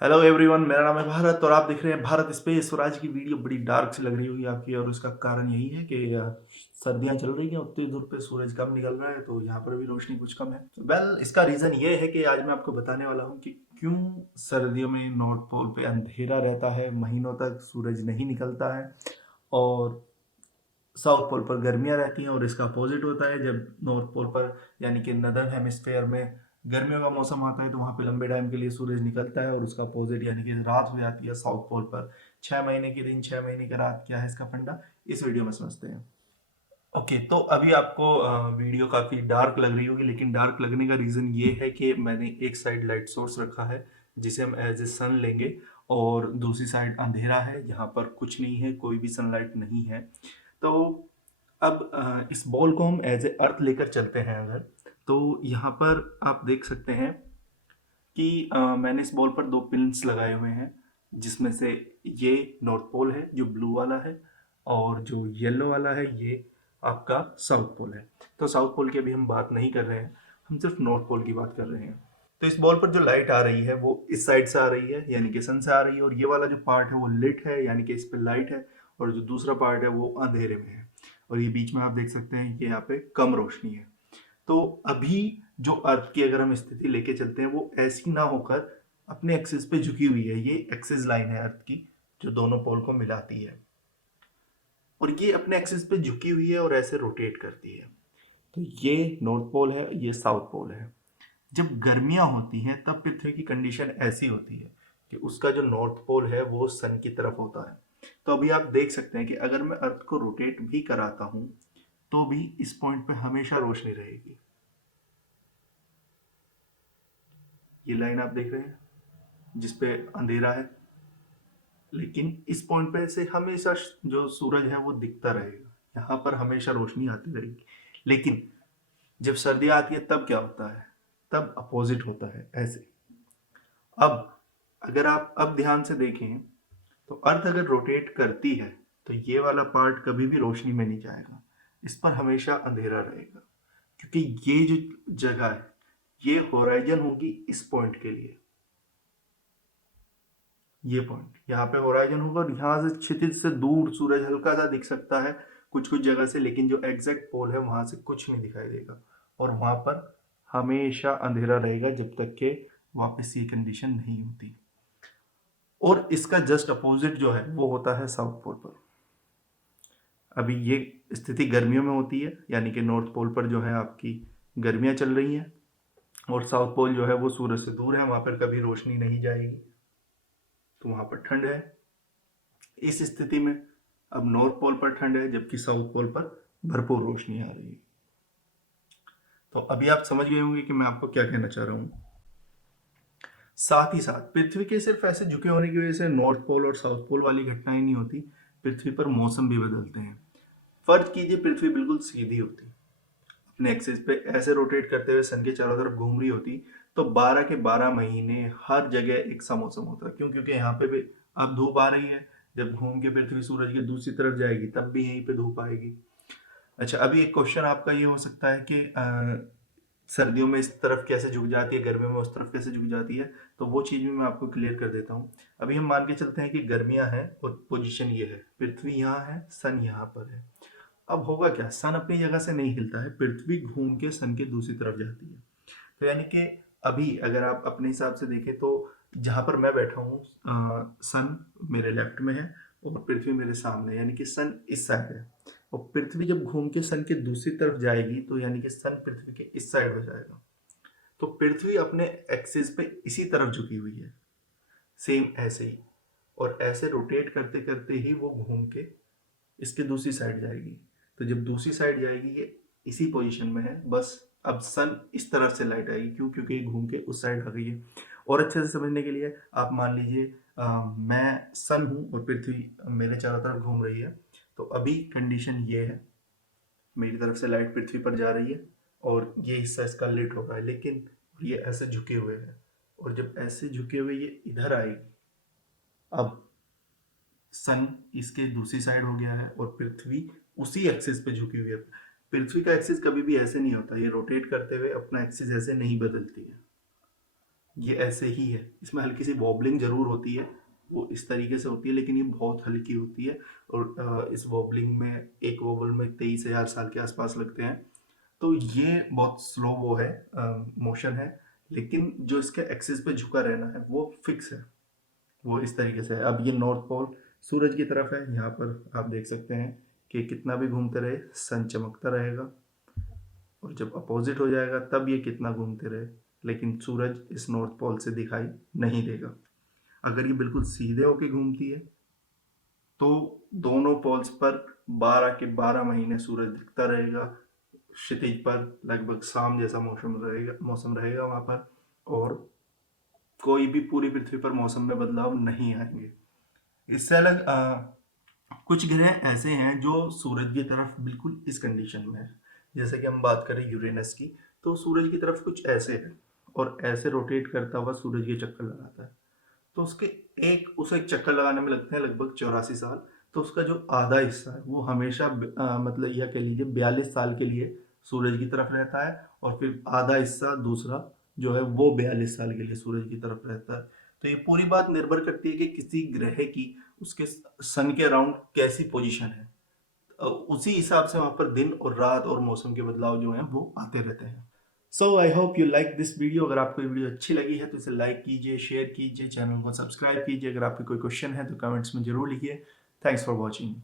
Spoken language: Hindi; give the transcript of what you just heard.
हेलो एवरीवन, मेरा नाम है भारत और आप देख रहे हैं भारत स्पेस। और आज की वीडियो बड़ी डार्क सी लग रही होगी आपकी, और उसका कारण यही है कि सर्दियां चल रही हैं, उतनी दूर पे सूरज कम निकल रहा है, तो यहाँ पर भी रोशनी कुछ कम है। इसका रीज़न ये है कि आज मैं आपको बताने वाला हूँ कि क्यों सर्दियों में नॉर्थ पोल पे अंधेरा रहता है, महीनों तक सूरज नहीं निकलता है, और साउथ पोल पर गर्मियाँ रहती हैं। और इसका अपोजिट होता है, जब नॉर्थ पोल पर यानी कि नदर्न हेमिस्फेयर में गर्मियों का मौसम आता है तो वहाँ पे लंबे टाइम के लिए सूरज निकलता है, और उसका अपोजिट यानी कि रात हो जाती है साउथ पोल पर। 6 महीने की दिन, 6 महीने की रात, क्या है इसका फंडा, इस वीडियो में समझते हैं। ओके, तो अभी आपको वीडियो काफ़ी डार्क लग रही होगी, लेकिन डार्क लगने का रीज़न ये है कि मैंने एक साइड लाइट सोर्स रखा है जिसे हम एज ए सन लेंगे, और दूसरी साइड अंधेरा है, यहाँ पर कुछ नहीं है, कोई भी सनलाइट नहीं है। तो अब इस बॉल को हम एज ए अर्थ लेकर चलते हैं अगर, तो यहाँ पर आप देख सकते हैं कि मैंने इस बॉल पर दो पिन्स लगाए हुए हैं, जिसमें से ये नॉर्थ पोल है जो ब्लू वाला है, और जो येलो वाला है ये आपका साउथ पोल है। तो साउथ पोल की अभी हम बात नहीं कर रहे हैं, हम सिर्फ नॉर्थ पोल की बात कर रहे हैं। तो इस बॉल पर जो लाइट आ रही है वो इस साइड से आ रही है, यानी कि सन से आ रही है, और ये वाला जो पार्ट है वो लिट है, यानी कि इस पर लाइट है, और जो दूसरा पार्ट है वो अंधेरे में है। और ये बीच में आप देख सकते हैं कि यहाँ पे कम रोशनी है। तो अभी जो अर्थ की अगर हम स्थिति लेके चलते हैं वो ऐसी ना होकर अपने एक्सिस पे झुकी हुई है। ये एक्सिस लाइन है अर्थ की जो दोनों पोल को मिलाती है, और ये अपने एक्सिस पे झुकी हुई है और ऐसे रोटेट करती है। तो ये नॉर्थ पोल है, ये साउथ पोल है। जब गर्मियां होती हैं तब पृथ्वी की कंडीशन ऐसी होती है कि उसका जो नॉर्थ पोल है वो सन की तरफ होता है। तो अभी आप देख सकते हैं कि अगर मैं अर्थ को रोटेट भी कराता हूं तो भी इस पॉइंट पे हमेशा रोशनी रहेगी। ये लाइन आप देख रहे हैं जिसपे अंधेरा है, लेकिन इस पॉइंट पे से हमेशा जो सूरज है वो दिखता रहेगा, यहाँ पर हमेशा रोशनी आती रहेगी। लेकिन जब सर्दी आती है तब क्या होता है, तब अपोजिट होता है ऐसे। अब अगर आप अब ध्यान से देखें तो अर्थ अगर रोटेट करती है तो ये वाला पार्ट कभी भी रोशनी में नहीं जाएगा, इस पर हमेशा अंधेरा रहेगा, क्योंकि ये जो जगह है ये होराइजन होगी इस पॉइंट के लिए। ये पॉइंट यहाँ पे होराइजन होगा, और यहाँ से क्षितिज से दूर सूरज हल्का सा दिख सकता है कुछ कुछ जगह से, लेकिन जो एग्जैक्ट पोल है वहां से कुछ नहीं दिखाई देगा, और वहां पर हमेशा अंधेरा रहेगा जब तक के वापस ये कंडीशन नहीं होती। और इसका जस्ट अपोजिट जो है वो होता है साउथ पोल पर। अभी ये स्थिति गर्मियों में होती है, यानी कि नॉर्थ पोल पर जो है आपकी गर्मियां चल रही हैं, और साउथ पोल जो है वो सूरज से दूर है, वहां पर कभी रोशनी नहीं जाएगी, तो वहां पर ठंड है। इस स्थिति में अब नॉर्थ पोल पर ठंड है जबकि साउथ पोल पर भरपूर रोशनी आ रही है। तो अभी आप समझ गए होंगे कि मैं आपको क्या कहना चाह रहा हूँ। साथ ही साथ पृथ्वी के सिर्फ ऐसे झुके होने की वजह से नॉर्थ पोल और साउथ पोल वाली घटनाएं नहीं होती, पृथ्वी पर मौसम भी बदलते हैं। फर्ज कीजिए पृथ्वी बिल्कुल सीधी होती, अपने एक्सिस पे ऐसे रोटेट करते हुए सन के चारों तरफ घूम रही होती, तो 12 के 12 महीने हर जगह एक सा मौसम होता। क्यों? क्योंकि यहाँ पे भी अब धूप आ रही है, जब घूम के पृथ्वी सूरज की दूसरी तरफ जाएगी तब भी यहीं पे धूप आएगी। अच्छा, अभी एक क्वेश्चन आपका ये हो सकता है कि सर्दियों में इस तरफ कैसे झुक जाती है, गर्मियों में उस तरफ कैसे झुक जाती है। तो वो चीज़ भी मैं आपको क्लियर कर देता हूँ। अभी हम मान के चलते हैं कि गर्मियाँ हैं और पोजीशन ये है, पृथ्वी यहाँ है, सन यहाँ पर है। अब होगा क्या, सन अपनी जगह से नहीं हिलता है, पृथ्वी घूम के सन के दूसरी तरफ जाती है। तो यानी कि अभी अगर आप अपने हिसाब से देखें तो जहाँ पर मैं बैठा हूँ सन मेरे लेफ्ट में है और पृथ्वी मेरे सामने, यानी कि सन इस साइड है। और पृथ्वी जब घूम के सन के दूसरी तरफ जाएगी तो यानी कि सन पृथ्वी के इस साइड हो जाएगा। तो पृथ्वी अपने एक्सिस पे इसी तरफ झुकी हुई है, सेम ऐसे ही, और ऐसे रोटेट करते करते ही वो घूम के इसके दूसरी साइड जाएगी। तो जब दूसरी साइड जाएगी ये इसी पोजीशन में है, बस अब सन इस तरफ से लाइट आएगी। क्यों? क्योंकि ये घूम के उस साइड आ गई है। और अच्छे से समझने के लिए आप मान लीजिए मैं सन हूँ और पृथ्वी मेरे चारों तरफ घूम रही है। तो अभी कंडीशन ये है, मेरी तरफ से लाइट पृथ्वी पर जा रही है और ये हिस्सा इसका लिट हो रहा है, लेकिन ये ऐसे झुके हुए हैं, और जब ऐसे झुके हुए ये इधर आएगी, अब सन इसके दूसरी साइड हो गया है और पृथ्वी उसी एक्सिस पे झुकी हुई है। पृथ्वी का एक्सिस कभी भी ऐसे नहीं होता, ये रोटेट करते हुए अपना एक्सिस ऐसे नहीं बदलती है। ये ऐसे ही है, इसमें हल्की सी वॉबलिंग जरूर होती है, वो इस तरीके से होती है, लेकिन ये बहुत हल्की होती है। और इस वॉबलिंग में, एक वॉबल में 23,000 साल के आसपास लगते हैं। तो ये बहुत स्लो वो है, मोशन है, लेकिन जो इसके एक्सिस पे झुका रहना है वो फिक्स है, वो इस तरीके से है। अब ये नॉर्थ पोल सूरज की तरफ है, यहाँ पर आप देख सकते हैं कि कितना भी घूमते रहे सन चमकता रहेगा, और जब अपोजिट हो जाएगा तब ये कितना घूमते रहे, लेकिन सूरज इस नॉर्थ पोल से दिखाई नहीं देगा। अगर ये बिल्कुल सीधे होके घूमती है तो दोनों पोल्स पर 12 के 12 महीने सूरज दिखता रहेगा। क्षितिज पर लगभग शाम जैसा मौसम रहेगा वहां पर, और कोई भी पूरी पृथ्वी पर मौसम में बदलाव नहीं आएंगे। इससे अलग कुछ ग्रह ऐसे हैं जो सूरज की तरफ बिल्कुल इस कंडीशन में है। जैसे कि हम बात करें यूरेनस की, तो सूरज की तरफ कुछ ऐसे है, और ऐसे रोटेट करता हुआ सूरज के चक्कर लगाता है। तो उसे एक चक्कर लगाने में लगते हैं लगभग 84 साल। तो उसका जो आधा हिस्सा है वो हमेशा मतलब यह कह लीजिए 42 साल के लिए सूरज की तरफ रहता है, और फिर आधा हिस्सा दूसरा जो है वो 42 साल के लिए सूरज की तरफ रहता है। तो ये पूरी बात निर्भर करती है कि किसी ग्रह की उसके सन के अराउंड कैसी पोजीशन है। उसी हिसाब से वहां पर दिन और रात और मौसम के बदलाव जो हैं वो आते रहते हैं। So I hope you like this video. अगर आपको ये वीडियो अच्छी लगी है तो इसे लाइक कीजिए, शेयर कीजिए, चैनल को सब्सक्राइब कीजिए। अगर आपके कोई क्वेश्चन है तो कमेंट्स में जरूर लिखिए। Thanks for watching.